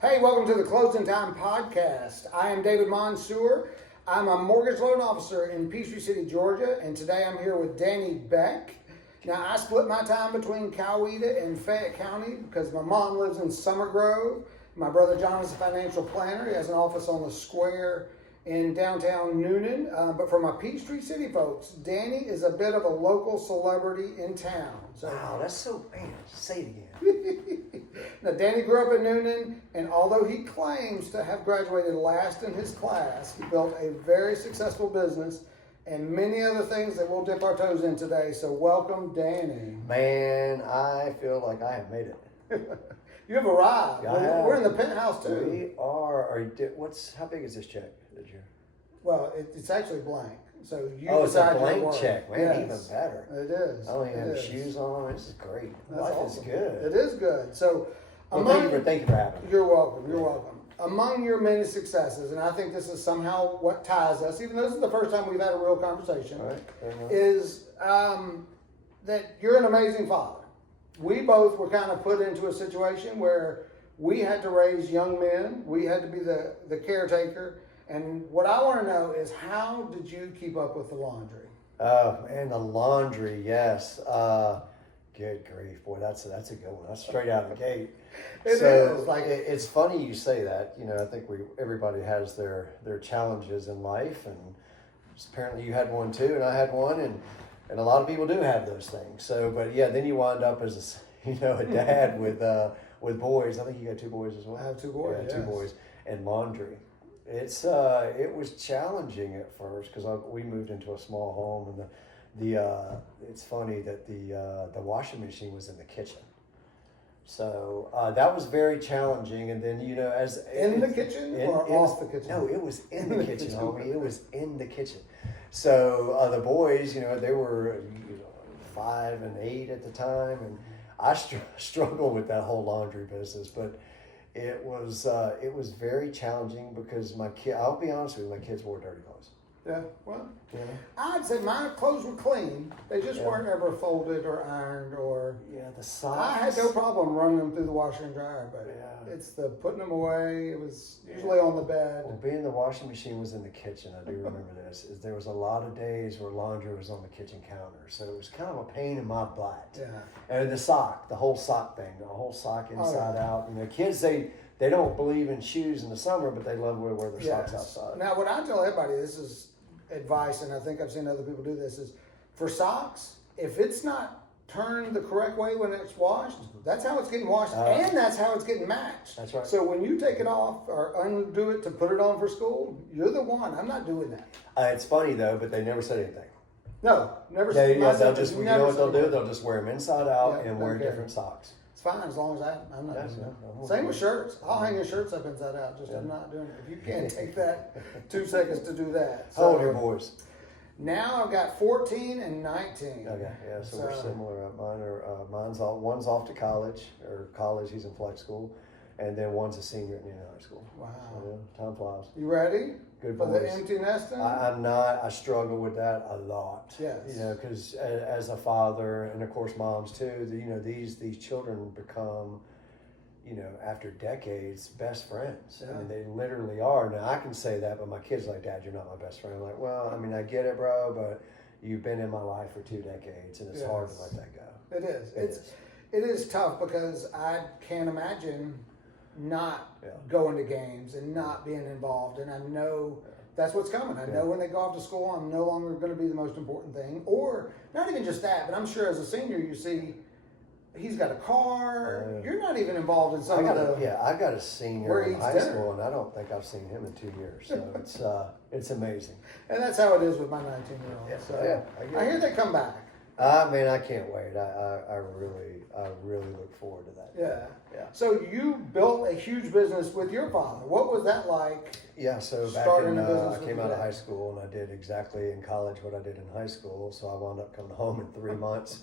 Hey, welcome to the Closing Time Podcast. I am David Mansour. I'm a mortgage loan officer in Peachtree City, Georgia, and today I'm here with Danny Beck. Now, I split my time between Coweta and Fayette County because my mom lives in Summer Grove. My brother John is a financial planner. He has an office on the square in downtown Newnan. But for my Peachtree City folks, Danny is a bit of a local celebrity in town. So, wow, that's so, man, say it again. Now, Danny grew up in Newnan, and although he claims to have graduated last in his class, he built a very successful business and many other things that we'll dip our toes in today. So welcome, Danny. Man, I feel like I have made it. You have arrived. Yeah, We're in the penthouse too. We are. How big is this check that you're? Well, it's actually blank. So you Oh, it's a decide blank your work. check. Man, Yes. even better. It is. I don't even It have is. shoes on. This is great. That's Life awesome. is good. It is good. So, Well, thank you for having me. You're welcome. You're welcome. Among your many successes, and I think this is somehow what ties us, even though this is the first time we've had a real conversation, All right. is that you're an amazing father. We both were kind of put into a situation where we had to raise young men. We had to be the caretaker. And what I want to know is, how did you keep up with the laundry? Oh, and the laundry, yes. Good grief, boy, that's a good one. That's straight out of the gate. It So is, like- it's funny you say that. You know, I think everybody has their challenges in life, and apparently you had one too, and I had one, and a lot of people do have those things. So, but yeah, then you wind up as a dad with boys. I think you got two boys as well. I have two boys. Yeah, two yes. boys, and laundry. It was challenging at first because we moved into a small home, and it's funny that the washing machine was in the kitchen, so that was very challenging. And then as In the kitchen or off the kitchen? No, it was in the kitchen, homie. It was in the kitchen. So the boys, they were 5 and 8 at the time, and I struggled with that whole laundry business, but. It was very challenging because I'll be honest with you, my kids wore dirty clothes. Yeah, well, Yeah. I'd say my clothes were clean. They just Yeah. weren't ever folded or ironed or. Yeah, the socks. I had no problem running them through the washer and dryer, but Yeah. it's the putting them away. It was usually on the bed. Well, being the washing machine was in the kitchen, I do remember this, is there was a lot of days where laundry was on the kitchen counter. So it was kind of a pain in my butt. Yeah. And the whole sock thing, the whole sock inside out. Kids, they don't believe in shoes in the summer, but they love to wear their socks outside. Now, what I tell everybody, this is advice, and I think I've seen other people do this, is for socks, if it's not turned the correct way when it's washed, that's how it's getting washed, and that's how it's getting matched. That's right. So when you take it off or undo it to put it on for school, you're the one. I'm not doing that. It's funny though, but they never said anything. No, never. They'll just, you know what they'll do? They'll just wear them inside out Yeah, and wear don't care. different socks. It's fine as long as I'm not Yes, doing no, it. Same with shirts. I'll hang your shirts up inside out. Just I'm not doing it. If you can't take that 2 seconds to do that. How old are your boys? Now I've got 14 and 19. Okay, yeah, so we're similar. One's off to college, he's in flight school, and then one's a senior at Newnan High School. Wow. So, time flies. You ready? Good for boys. the empty nesting? I'm not. I struggle with that a lot. Yes. Because as a father, and of course moms too, these children become, after decades, best friends. Yeah. I mean, they literally are. Now I can say that, but my kids are like, Dad, you're not my best friend. I'm like, well, I mean, I get it, bro, but you've been in my life for 2 decades, and it's hard to let that go. It is. It is tough because I can't imagine not going to games and not being involved. And I know that's what's coming. I know when they go off to school, I'm no longer going to be the most important thing. Or not even just that, but I'm sure as a senior, you see he's got a car. You're not even involved in some of the... I got a senior where he in eats high dinner. school, and I don't think I've seen him in 2 years. So it's amazing. And that's how it is with my 19-year-old. Yeah. So Yeah, I hear they come back. Man, I can't wait. I really look forward to that. Yeah. So you built a huge business with your father. What was that like? Yeah, so back Starting in, a business I with came your out of dad. high school, and I did exactly in college what I did in high school. So I wound up coming home in 3 months.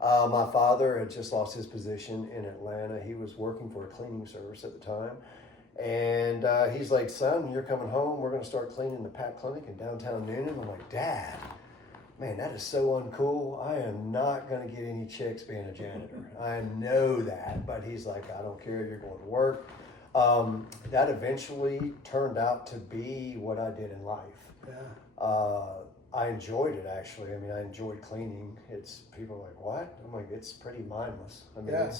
My father had just lost his position in Atlanta. He was working for a cleaning service at the time. And he's like, son, you're coming home. We're going to start cleaning the Pat Clinic in downtown Newnan. I'm like, Dad, man, that is so uncool. I am not going to get any chicks being a janitor. I know that. But he's like, I don't care. You're going to work. That eventually turned out to be what I did in life. Yeah. I enjoyed it, actually. I mean, I enjoyed cleaning. People are like, what? I'm like, it's pretty mindless. I mean, Yeah.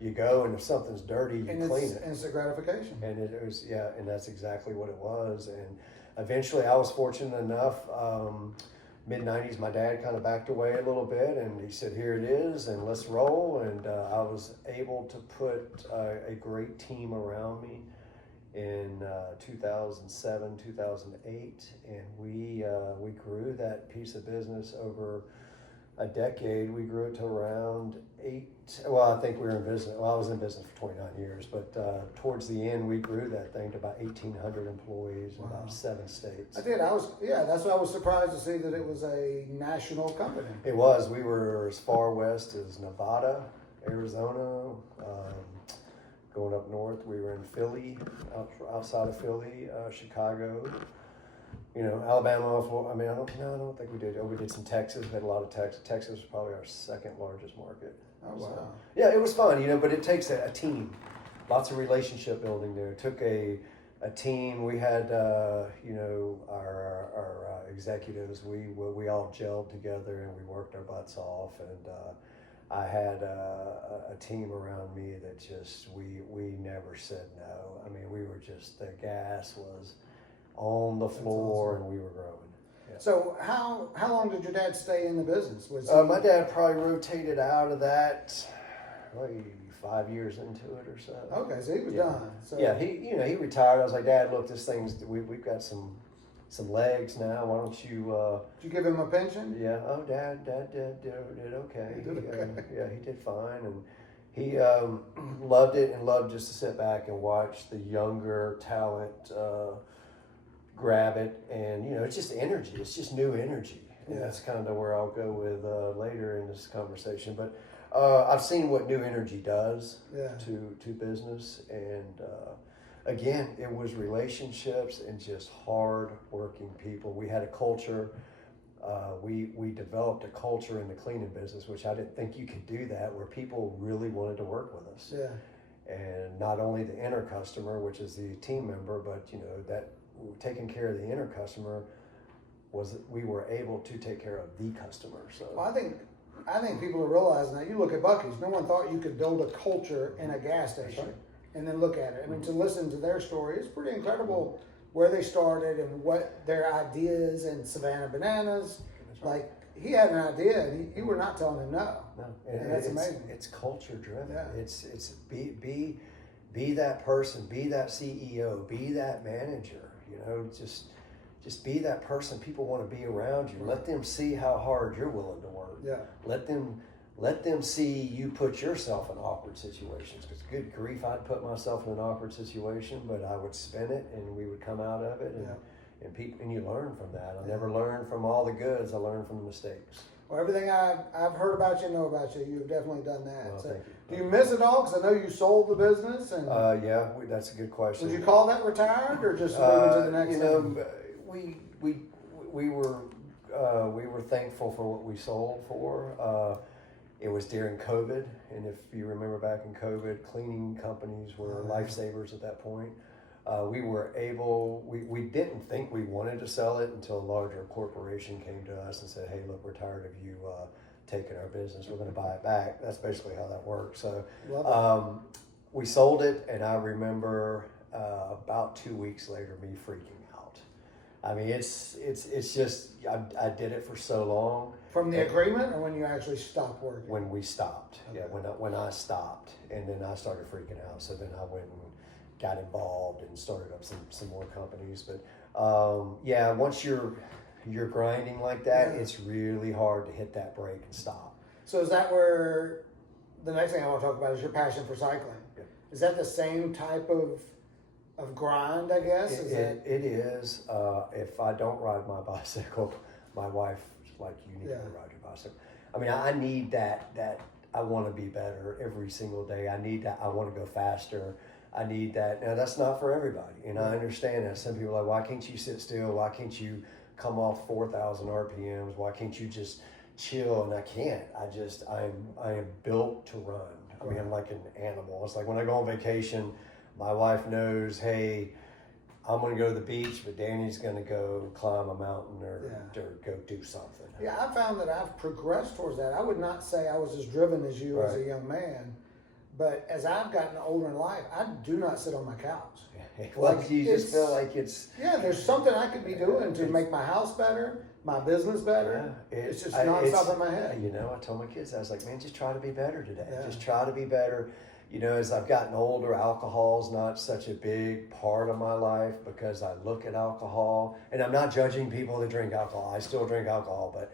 you go, and if something's dirty, you clean it. Instant gratification. And it was, yeah, and that's exactly what it was. And eventually I was fortunate enough, mid-90s, my dad kind of backed away a little bit, and he said, here it is, and let's roll. And I was able to put a great team around me in 2007, 2008, and we grew that piece of business over a decade. We grew it to around I think we were in business, I was in business for 29 years, but towards the end, we grew that thing to about 1,800 employees in about 7 states. I did. That's why I was surprised to see that it was a national company. It was. We were as far west as Nevada, Arizona, going up north. We were in Philly, outside of Philly, Chicago. Alabama. I mean, I don't think we did. Oh, we did some Texas. We had a lot of Texas. Texas was probably our second largest market. Oh, wow. So, yeah, it was fun, but it takes a team. Lots of relationship building there. It took a team. We had, our executives. We all gelled together and we worked our butts off. And I had a team around me that just we never said no. I mean, we were just, the gas was on the floor. Awesome. And we were growing. Yeah. So how long did your dad stay in the business? My dad probably rotated out of that maybe 5 years into it or so. Okay, so he was done. So. Yeah, he retired. I was like, Dad, look, this thing's we've got some legs now. Why don't you? Did you give him a pension? Yeah. Oh, Dad did okay. He did okay. Yeah, he did fine, and he loved it and loved just to sit back and watch the younger talent grab it, and it's just energy. It's just new energy. And that's kind of where I'll go with later in this conversation. But I've seen what new energy does to business, and again, it was relationships and just hard-working people. We had a culture. We developed a culture in the cleaning business, which I didn't think you could do that, where people really wanted to work with us. Yeah. And not only the inner customer, which is the team member, but that taking care of the inner customer was we were able to take care of the customer. So well, I think people are realizing that. You look at Buc-ee's, no one thought you could build a culture in a gas station and then look at it. I mean, to listen to their story, it's pretty incredible where they started and what their ideas and Savannah Bananas. Like, he had an idea and you were not telling him no. No, and that's amazing. It's culture driven. Yeah. It's be that person, be that CEO, be that manager. Just be that person people want to be around you. Let them see how hard you're willing to work. Yeah. Let them see you put yourself in awkward situations. Because good grief, I'd put myself in an awkward situation, but I would spin it and we would come out of it, and you learn from that. I never learned from all the goods. I learned from the mistakes. Well, everything I've heard about you, know about you, you've definitely done that. Well, so, thank you. do you miss it all? Because I know you sold the business. And yeah, that's a good question. would you call that retired or just moving to the next thing? We were thankful for what we sold for. It was during COVID, and if you remember back in COVID, cleaning companies were lifesavers at that point. We didn't think we wanted to sell it until a larger corporation came to us and said, hey, look, we're tired of you taking our business. We're going to buy it back. That's basically how that works. So we sold it, and I remember about 2 weeks later me freaking out. I mean, it's just, I did it for so long. From the agreement or when you actually stopped working? When we stopped. Okay. Yeah, when I stopped, and then I started freaking out. So then I went and got involved and started up some more companies. But once you're grinding like that, it's really hard to hit that break and stop. So is that where the next thing I want to talk about is your passion for cycling? Yeah. Is that the same type of grind, I guess? It is. If I don't ride my bicycle, my wife is like, you need to ride your bicycle. I mean, I need that I want to be better every single day. I need that. I want to go faster. I need that. Now, that's not for everybody, and I understand that. Some people are like, why can't you sit still? Why can't you come off 4,000 RPMs? Why can't you just chill? And I can't. I am built to run. I mean, I'm like an animal. It's like when I go on vacation, My wife knows, hey, I'm going to go to the beach, but Danny's going to go climb a mountain or go do something. Yeah, I found that I've progressed towards that. I would not say I was as driven as you as a young man, but as I've gotten older in life, I do not sit on my couch. Well, you just feel like it's... Yeah, there's something I could be doing to make my house better, my business better. It's just nonstop in my head. You know, I told my kids, I was like, man, just try to be better today. Yeah. Just try to be better. You know, as I've gotten older, alcohol's not such a big part of my life because I look at alcohol, and I'm not judging people that drink alcohol. I still drink alcohol, but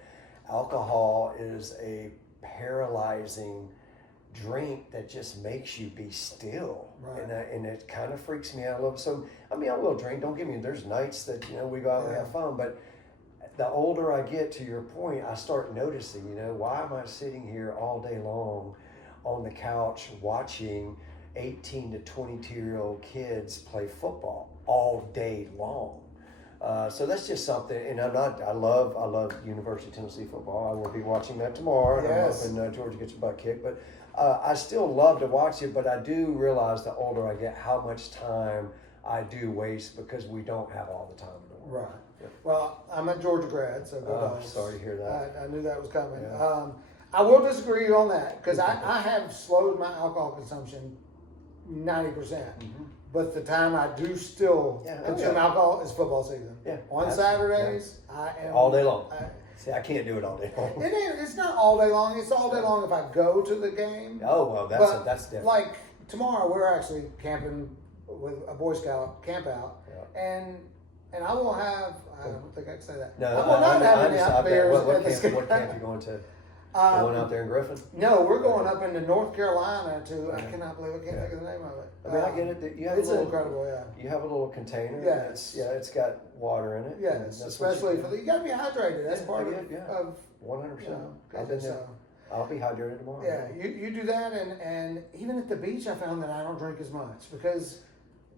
alcohol is a paralyzing drink that just makes you be still. Right. And it kind of freaks me out a little. So, I mean, I will drink. Don't get me, there's nights that, you know, we go out and have fun, but the older I get, to your point, I start noticing, you know, why am I sitting here all day long on the couch watching 18 to 22-year-old kids play football all day long? So that's just something, and I love University of Tennessee football. I will be watching that tomorrow. Yes. I'm hoping Georgia gets a butt kick, but I still love to watch it, but I do realize the older I get how much time I do waste because we don't have all the time in the world. Right. Yep. Well, I'm a Georgia grad, so go Dogs. Sorry to hear that. I knew that was coming. Yeah. I will disagree on that because I have slowed my alcohol consumption 90%. Mm-hmm. But the time I do still consume alcohol is football season. Yeah. On Saturdays, I am all day long. See, I can't do it all day long. It's not all day long. It's all day long if I go to the game. Oh well, that's different. Like tomorrow, we're actually camping with a Boy Scout camp out, and I will have. I don't think I can say that. No, I will not have any beers what at the camp are you going to? Going out there in Griffin? No, we're going up into North Carolina to. I cannot believe I can't think of the name of it. I mean, I get it. You have it's incredible, yeah. You have a little container. Yes. It's got water in it. Yes, especially for you got to be hydrated. That's part of 100%. I'll be hydrated tomorrow. Yeah, you do that, and even at the beach, I found that I don't drink as much because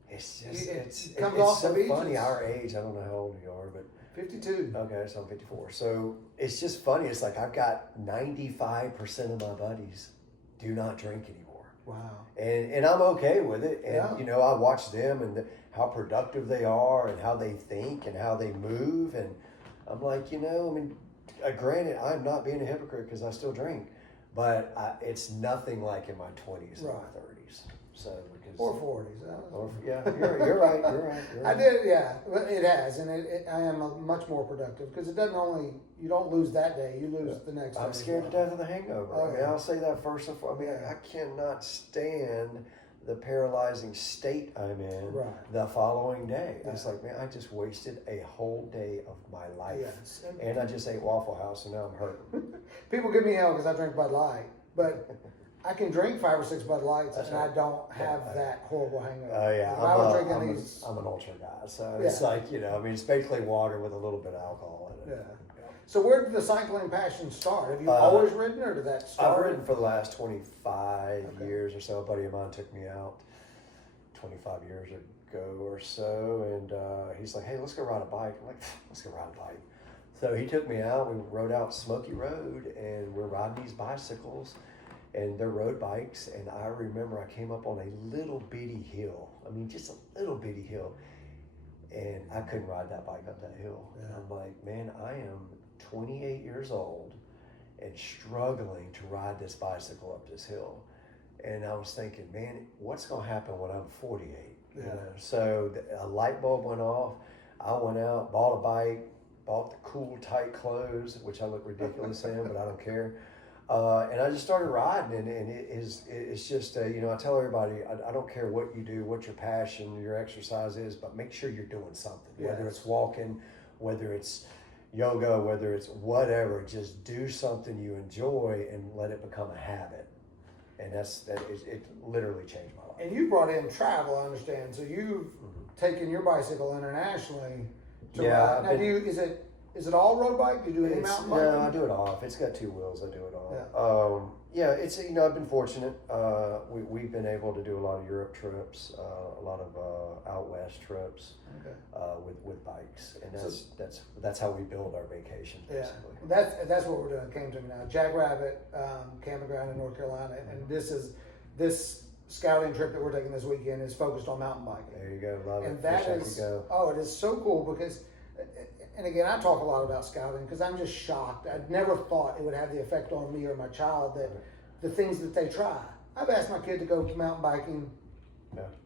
it's just it comes off so the beach. Funny. Our age, I don't know how old you are, but 52. Okay, so I'm 54. So it's just funny. It's like I've got 95% of my buddies do not drink anymore. Wow. And I'm okay with it. And, you know, I watch them and how productive they are and how they think and how they move. And I'm like, you know, I mean, granted, I'm not being a hypocrite because I still drink. But it's nothing like in my 20s or my 30s. So or 40s. You're right. I did, it has, and I am much more productive because it doesn't only you don't lose that day, you lose the next day. I'm scared to death of the hangover. I mean, I'll say that first and foremost. I cannot stand the paralyzing state I'm in the following day. Yeah. It's like, man, I just wasted a whole day of my life, and I just ate Waffle House, and now I'm hurting. People give me hell because I drink Bud Light, but I can drink 5 or 6 Bud Lights, and I don't have that horrible hangover. Oh yeah, I'm an ultra guy, so it's like, you know, I mean, it's basically water with a little bit of alcohol in it. Yeah. So where did the cycling passion start? Have you always ridden, or did that start? I've ridden for the last 25 years or so. A buddy of mine took me out 25 years ago or so, and he's like, hey, let's go ride a bike. I'm like, let's go ride a bike. So he took me out. We rode out Smoky Road, and we're riding these bicycles. And they're road bikes, and I remember I came up on a little bitty hill. I mean, just a little bitty hill, and I couldn't ride that bike up that hill. Yeah. And I'm like, man, I am 28 years old and struggling to ride this bicycle up this hill. And I was thinking, man, what's going to happen when I'm 48? Yeah. You know? So a light bulb went off. I went out, bought a bike, bought the cool, tight clothes, which I look ridiculous in, but I don't care. And I just started riding, and it's just, you know, I tell everybody, I don't care what you do, what your passion, your exercise is, but make sure you're doing something, whether it's walking, whether it's yoga, whether it's whatever, just do something you enjoy and let it become a habit. And it literally changed my life. And you brought in travel, I understand. So you've taken your bicycle internationally to ride. Now, is it all road bike? Do you do any mountain bike? No, I do it all. If it's got 2 wheels, I do it all. It's, you know, I've been fortunate. We've been able to do a lot of Europe trips, a lot of out west trips with bikes, and that's how we build our vacation, basically. That's what we're doing. It came to me now. Jackrabbit Camping Ground in North Carolina, and this scouting trip that we're taking this weekend is focused on mountain biking. There you go, love And it. that Wish I is, could go. oh, it is so cool because, and again, I talk a lot about scouting because I'm just shocked. I'd never thought it would have the effect on me or my child that the things that they try. I've asked my kid to go mountain biking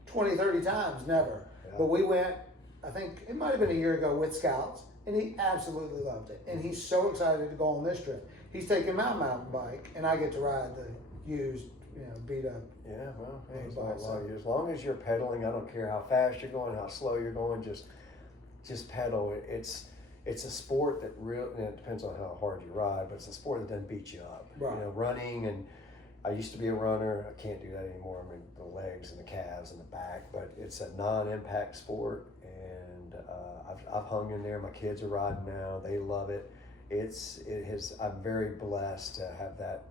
20, 30 times, never. Yeah. But we went, I think it might have been a year ago with scouts, and he absolutely loved it. And he's so excited to go on this trip. He's taking my mountain bike, and I get to ride the used, beat up. Yeah, well, hey, Motorbike, as long as you're pedaling, I don't care how fast you're going, how slow you're going, just pedal. It's a sport that really, and it depends on how hard you ride, but it's a sport that doesn't beat you up. Right. Running, and I used to be a runner. I can't do that anymore. I mean, the legs and the calves and the back, but it's a non-impact sport, and I've hung in there. My kids are riding now. They love it. I'm very blessed to have that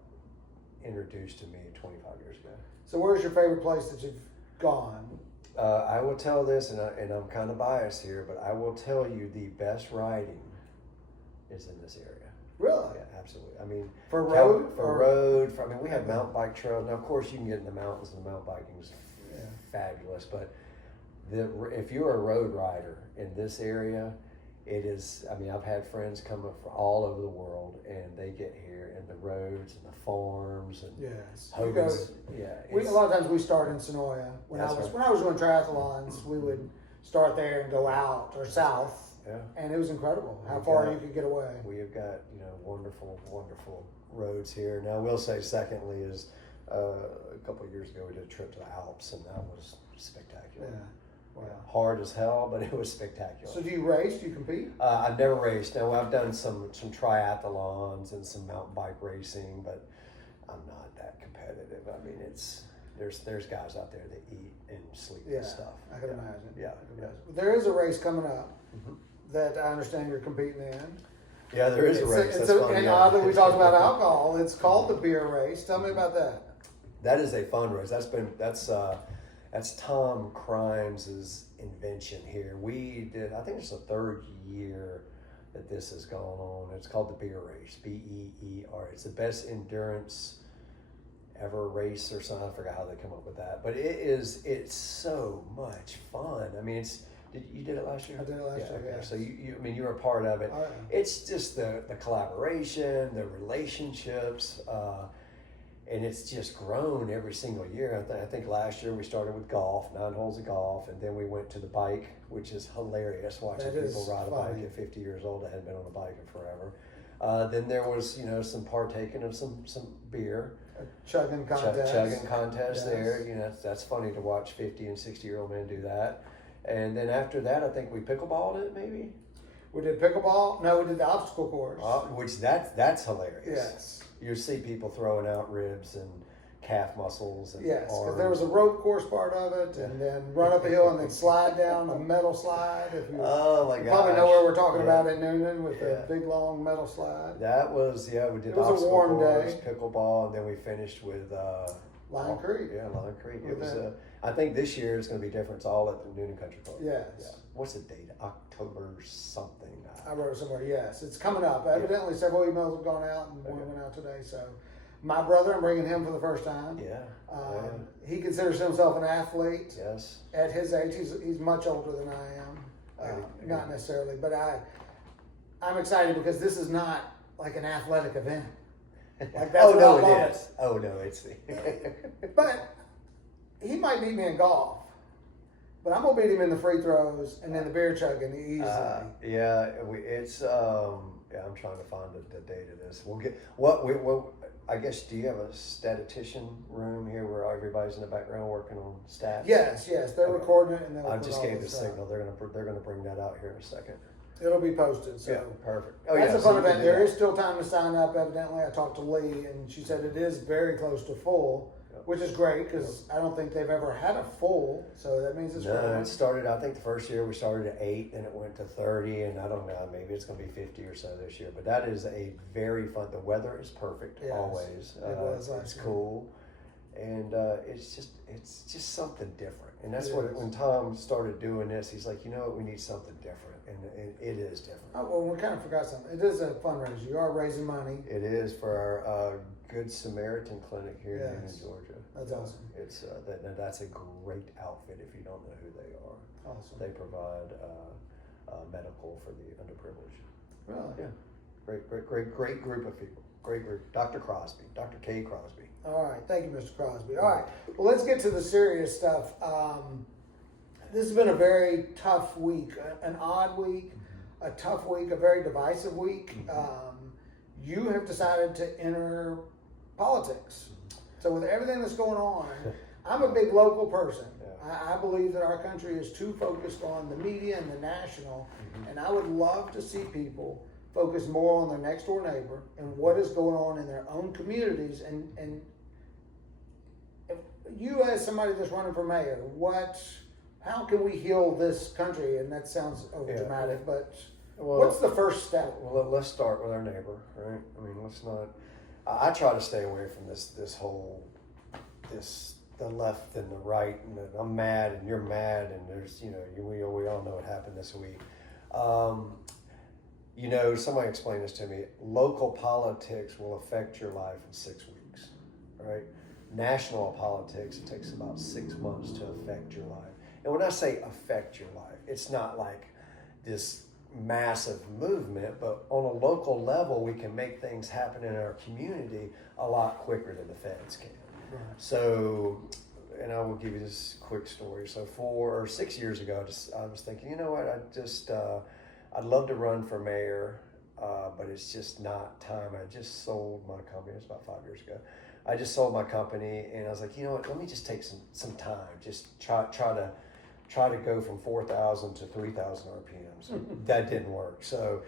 introduced to me 25 years ago. So where's your favorite place that you've gone? I will tell this, and I'm kind of biased here, but I will tell you the best riding is in this area. Really? Yeah, absolutely. I mean, For road? I mean, we have mountain bike trails. Now, of course, you can get in the mountains, and the mountain biking is fabulous. But if you're a road rider in this area, it is. I mean, I've had friends come up from all over the world, and they get here, and the roads and the farms and Yes. Hogan's. A lot of times we start in Sonoya. When I was doing triathlons, we would start there and go out or south. Yeah. And it was incredible how far you could get away. We have got, wonderful, wonderful roads here. Now, I will say, secondly, is a couple of years ago we did a trip to the Alps, and that was spectacular. Yeah. Wow. Hard as hell, but it was spectacular. So do you race? Do you compete? I've never raced. Now, I've done some triathlons and some mountain bike racing, but I'm not that competitive. I mean, there's guys out there that eat and sleep and stuff. I can imagine. Yeah. There is a race coming up that I understand you're competing in. Yeah, there is a race. And oddly, we talked about alcohol. It's called the beer race. Tell me about that. That is a fun race. That's Tom Crimes' invention here. We did. I think it's the third year that this has gone on. It's called the beer race. BEER. It's the best endurance ever race or something. I forgot how they come up with that. But it's so much fun. I mean, you did it last year? I did it last year, okay. yeah. So you were a part of it. Oh, yeah. It's just the collaboration, the relationships, and it's just grown every single year. I think last year we started with golf, 9 holes of golf, and then we went to the bike, which is hilarious watching people ride a bike at 50 years old. I hadn't been on a bike in forever. Then there was, some partaking of some beer. A chugging contest. Chugging contest there. That's funny to watch 50 and 60-year-old men do that. And then after that, I think we pickleballed it, maybe? We did pickleball. No, we did the obstacle course. Which that's hilarious. Yes. You see people throwing out ribs and calf muscles and yes, arms. because there was a rope course part of it, and then run up a hill and then slide down a metal slide. Oh my god! You probably know where we're talking about at Newnan with the big long metal slide. That was we did. It was a warm day. Pickleball, and then we finished with Line Creek. Yeah, Line Creek. It was. I think this year it's going to be different. It's all at the Newnan Country Club. Yes. Yeah. What's the date? October something. I wrote it somewhere. Yes, it's coming up. Evidently, several emails have gone out, and one went out today. So, my brother, I'm bringing him for the first time. Yeah. He considers himself an athlete. Yes. At his age, he's much older than I am. Not necessarily, but I'm excited because this is not like an athletic event. Like that's it is. Oh no, it's. But he might beat me in golf. But I'm gonna beat him in the free throws and then the beer chugging easily. I'm trying to find the date of this. We'll get I guess. Do you have a statistician room here where everybody's in the background working on stats? Yes. They're recording it, and I just gave the signal. They're gonna bring that out here in a second. It'll be posted. So perfect. That's a fun event. There is still time to sign up. Evidently, I talked to Lee, and she said it is very close to full. Which is great because I don't think they've ever had a full, so that means it's growing. It started. I think the first year we started at 8, then it went to 30, and I don't know, maybe it's going to be 50 or so this year. But that is a very fun. The weather is perfect always. It was it's cool, and it's just something different. And that's when Tom started doing this, he's like, we need something different, and it is different. Oh well, we kind of forgot something. It is a fundraiser. You are raising money. It is for our Good Samaritan Clinic here in Newnan, Georgia. That's awesome. It's that's a great outfit if you don't know who they are. Awesome. They provide medical for the underprivileged. Really? Yeah. Great group of people. Great group. Dr. Crosby, Dr. K. Crosby. All right. Thank you, Mr. Crosby. All right. Well, let's get to the serious stuff. This has been a very tough week, an odd week, a tough week, a very divisive week. You have decided to enter politics. So with everything that's going on, I'm a big local person. I believe that our country is too focused on the media and the national, and I would love to see people focus more on their next door neighbor and what is going on in their own communities. And if you, as somebody that's running for mayor, how can we heal this country? And that sounds over dramatic, but what's the first step? Well, let's start with our neighbor, right? I mean, let's not. I try to stay away from this whole the left and the right, and I'm mad and you're mad, and there's we all know what happened this week. Somebody explained this to me. Local politics will affect your life in 6 weeks, right? National politics, it takes about 6 months to affect your life. And when I say affect your life, it's not like this massive movement, but on a local level, we can make things happen in our community a lot quicker than the feds can. Right. So, and I will give you this quick story. So 4 or 6 years ago, I was thinking, you know what, I'd love to run for mayor, but it's just not time. I just sold my company. It was about 5 years ago. I just sold my company, and I was like, you know what, let me just take some time, just try to go from 4,000 to 3,000 RPMs. That didn't work. So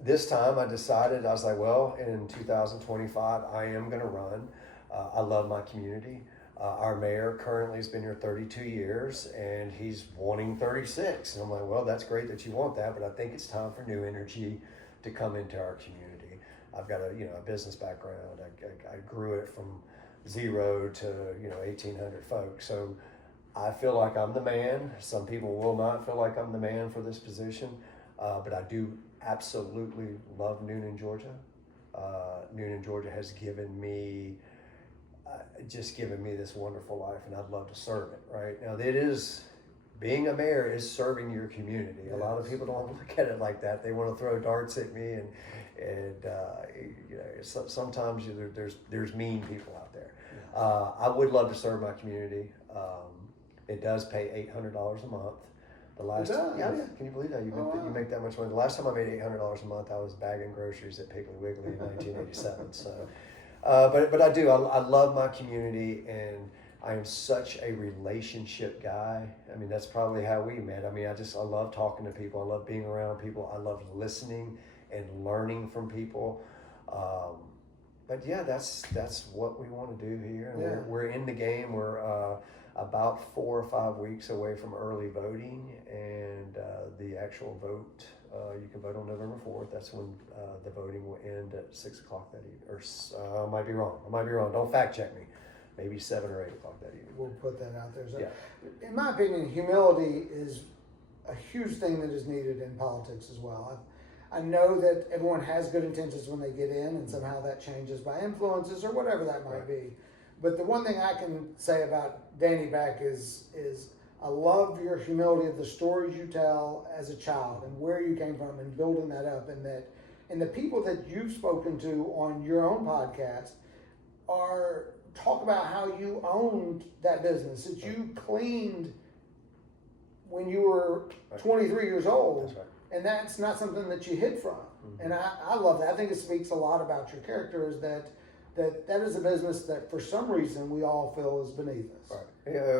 this time I decided, I was like, well, in 2025, I am going to run. I love my community. Our mayor currently has been here 32 years, and he's wanting 36. And I'm like, well, that's great that you want that, but I think it's time for new energy to come into our community. I've got a business background. I grew it from 0 to 1,800 folks. So I feel like I'm the man. Some people will not feel like I'm the man for this position, but I do absolutely love Newnan, Georgia. Newnan, Georgia has given me this wonderful life, and I'd love to serve it. Right now, being a mayor is serving your community. Yes. A lot of people don't look at it like that. They want to throw darts at me, and sometimes there's mean people out there. Yeah. I would love to serve my community. It does pay $800 a month. Can you believe that? You make that much money. The last time I made $800 a month, I was bagging groceries at Piggly Wiggly in 1987. So, but I do. I love my community, and I am such a relationship guy. I mean, that's probably how we met. I mean, I love talking to people. I love being around people. I love listening and learning from people. But yeah, that's what we want to do here. Yeah. We're in the game. We're about 4 or 5 weeks away from early voting, and the actual vote, you can vote on November 4th. That's when the voting will end at 6 o'clock that evening. Or I might be wrong. Don't fact check me. Maybe 7 or 8 o'clock that evening. We'll put that out there. So, in my opinion, humility is a huge thing that is needed in politics as well. I know that everyone has good intentions when they get in, and somehow that changes by influences or whatever that might be. But the one thing I can say about Danny Beck is I love your humility of the stories you tell as a child and where you came from and building that up, and the people that you've spoken to on your own podcast talk about how you owned that business, that you cleaned when you were 23 years old. That's right. And that's not something that you hid from. Mm-hmm. And I love that. I think it speaks a lot about your character, is that is a business that for some reason we all feel is beneath us. Right.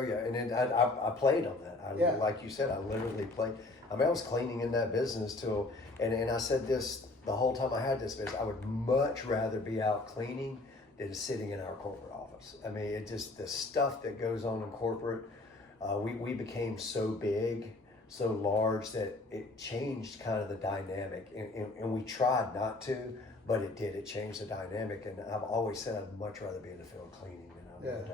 Yeah. And I played on that. Like you said, I literally played. I mean, I was cleaning in that business till, and I said this the whole time I had this business, I would much rather be out cleaning than sitting in our corporate office. I mean, it just, the stuff that goes on in corporate, we became so big, so large, that it changed kind of the dynamic, and we tried not to, but it did. It changed the dynamic, and I've always said I'd much rather be in the field cleaning than I would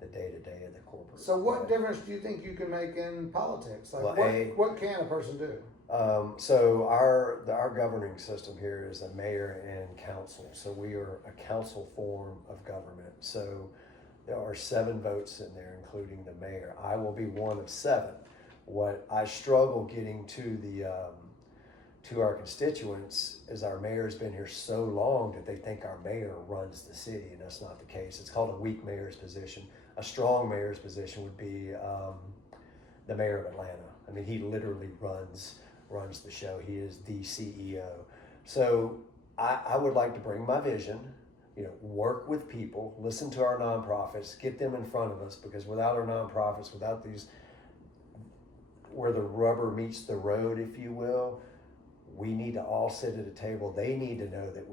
the day-to-day of the corporate. So what difference do you think you can make in politics? Like Well, what can a person do? So our governing system here is a mayor and council. So we are a council form of government. So there are 7 votes in there, including the mayor. I will be one of 7. What I struggle getting to our constituents is our mayor's been here so long that they think our mayor runs the city, and that's not the case. It's called a weak mayor's position. A strong mayor's position would be the mayor of Atlanta. I mean, he literally runs the show. He is the CEO. So I would like to bring my vision, work with people, listen to our nonprofits, get them in front of us, because without our nonprofits, without these, where the rubber meets the road, if you will, we need to all sit at a table. They need to know that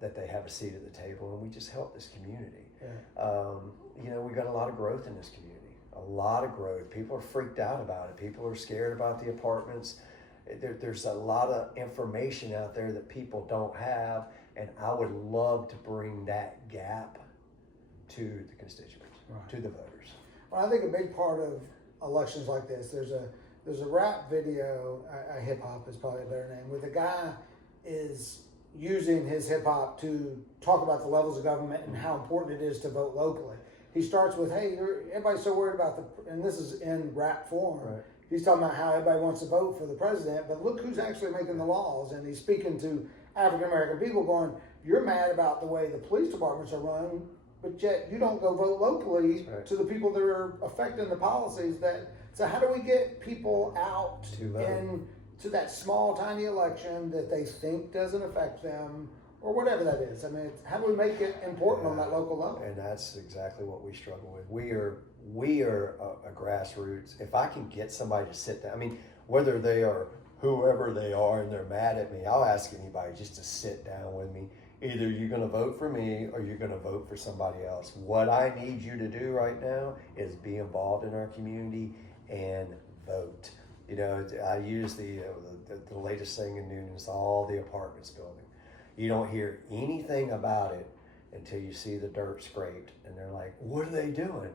that they have a seat at the table, and we just help this community. Yeah. We got a lot of growth in this community, a lot of growth. People are freaked out about it. People are scared about the apartments. There's a lot of information out there that people don't have, and I would love to bring that gap to the constituents, right, to the voters. Well, I think a big part of elections like this, there's a rap video, hip hop is probably a better name, where the guy is using his hip hop to talk about the levels of government and how important it is to vote locally. He starts with, "Hey, everybody's so worried about and this is in rap form." Right. He's talking about how everybody wants to vote for the president, but look who's actually making the laws. And he's speaking to African American people, going, "You're mad about the way the police departments are run, but yet you don't go vote locally right, to the people that are affecting the policies that." So how do we get people out to that small, tiny election that they think doesn't affect them, or whatever that is? I mean, how do we make it important on that local level? And that's exactly what we struggle with. We are a grassroots. If I can get somebody to sit down, I mean, whether they are whoever they are and they're mad at me, I'll ask anybody just to sit down with me. Either you're going to vote for me or you're going to vote for somebody else. What I need you to do right now is be involved in our community and vote. I use the latest thing in Newnan is all the apartments building. You don't hear anything about it until you see the dirt scraped, and they're like, "What are they doing?"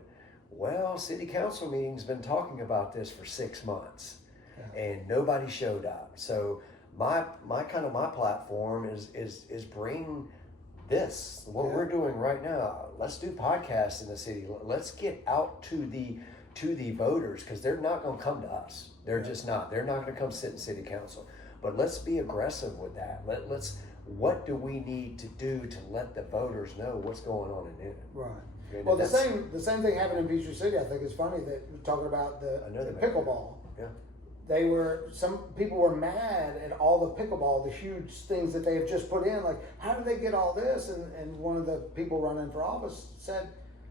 Well, city council meeting's been talking about this for 6 months, and nobody showed up. So my platform is bring this, what we're doing right now. Let's do podcasts in the city. Let's get out to the voters, because they're not going to come to us. They're just not. They're not going to come sit in city council. But let's be aggressive with that. What do we need to do to let the voters know what's going on in it? Right. And Well, the same thing happened in Peachtree City. I think it's funny that we're talking about the pickleball. Yeah. Some people were mad at all the pickleball, the huge things that they have just put in. Like, how did they get all this? And one of the people running for office said,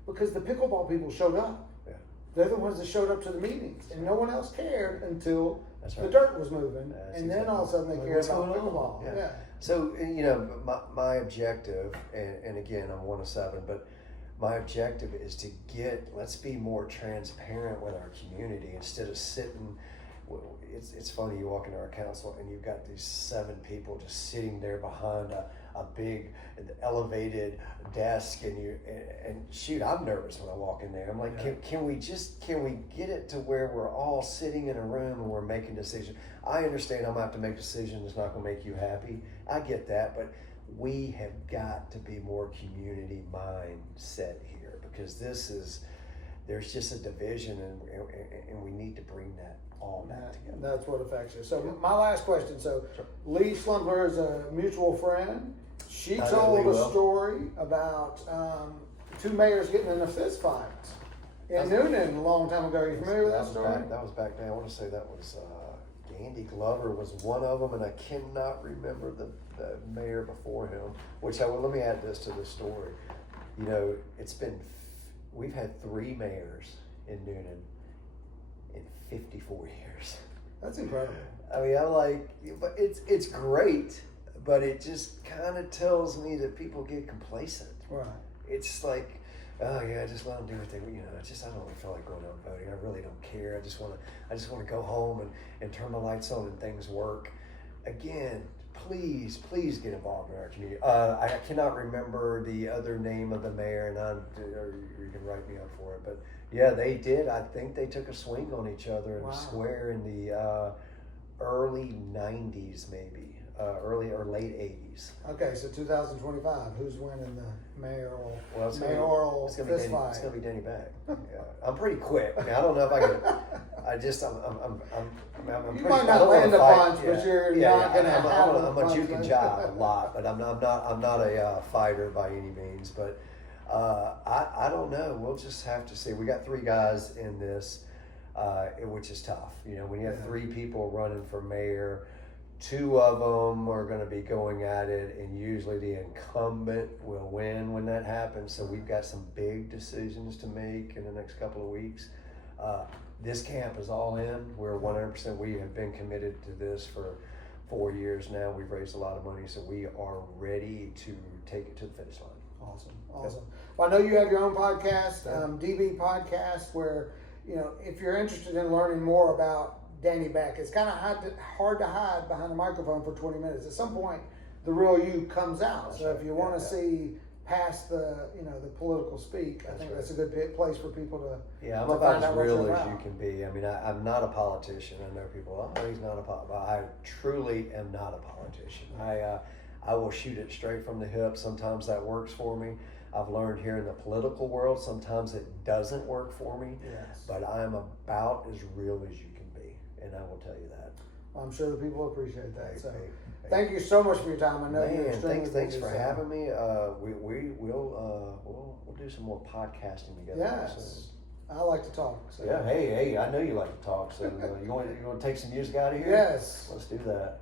because the pickleball people showed up. Yeah. They're the ones that showed up to the meetings, and no one else cared until That's right. the dirt was moving, That's and then exactly. all of a sudden they cared about pickleball. Yeah. So, my objective, and again, I'm one of 7, but my objective is to let's be more transparent with our community instead of sitting. It's funny, you walk into our council and you've got these 7 people just sitting there behind a big elevated desk, and shoot, I'm nervous when I walk in there. I'm like, can we get it to where we're all sitting in a room and we're making decisions? I understand I'm gonna have to make decisions that's not gonna make you happy. I get that, but we have got to be more community mindset here, because there's just a division, and we need to bring that all back together. That's what affects you. So my last question. So Lee Slumpler is a mutual friend. She told a story about 2 mayors getting in a fist fight in Newnan a long time ago. Are you familiar with that story? That was back then. I want to say that was Andy Glover was one of them, and I cannot remember the mayor before him. Let me add this to the story. We've had 3 mayors in Newnan in 54 years. That's incredible. I mean, but it's great, but it just kind of tells me that people get complacent. Right. It's like, oh yeah, just let them do what they, I don't really feel like going out and voting. I really don't care. I just want to go home and turn the lights on and things work. Again, please get involved in our community. I cannot remember the other name of the mayor, and or you can write me up for it. But yeah, they did. I think they took a swing on each other in Wow. a square in the early '90s, maybe early or late '80s. Okay, so 2025, who's winning the mayoral It's gonna fist fight? It's gonna be Danny Beck. Yeah. I'm pretty quick. I mean, I don't know if I can. I'm You pretty, might I not don't wanna land a fight. punch, but you're not gonna have I'm a a punch. juke and jive a lot, but I'm not a fighter by any means. But I don't know. We'll just have to see. We got 3 guys in this, which is tough. When you have 3 people running for mayor, 2 of them are going to be going at it, and usually the incumbent will win when that happens. So we've got some big decisions to make in the next couple of weeks. This camp is all in. We're 100%. We have been committed to this for 4 years now. We've raised a lot of money, so we are ready to take it to the finish line. Awesome. Well, I know you have your own podcast, DB Podcast, where if you're interested in learning more about Danny Beck, it's kind of hard to hide behind a microphone for 20 minutes. At some point, the real you comes out. That's so right. if you want to see past the the political speak, I think that's a good place for people to. Yeah, I'm to about find as out what you're real as about. you can be. I mean, I'm not a politician. I know people, he's not a politician. I truly am not a politician. I will shoot it straight from the hip. Sometimes that works for me. I've learned here in the political world, sometimes it doesn't work for me. Yes. But I'm about as real as you can be, and I will tell you that. I'm sure the people appreciate that. So, Hey. thank you so much for your time. I know you're Man, extremely thanks busy, for so- having me. We'll do some more podcasting together. Yes, I like to talk. So. Yeah. Hey, I know you like to talk. So you want to take some music out of here? Yes. Let's do that.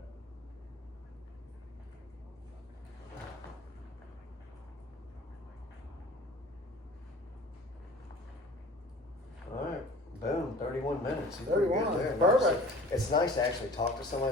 All right. Boom. 31 minutes. You're pretty good 31. there. Perfect. It's nice to actually talk to somebody.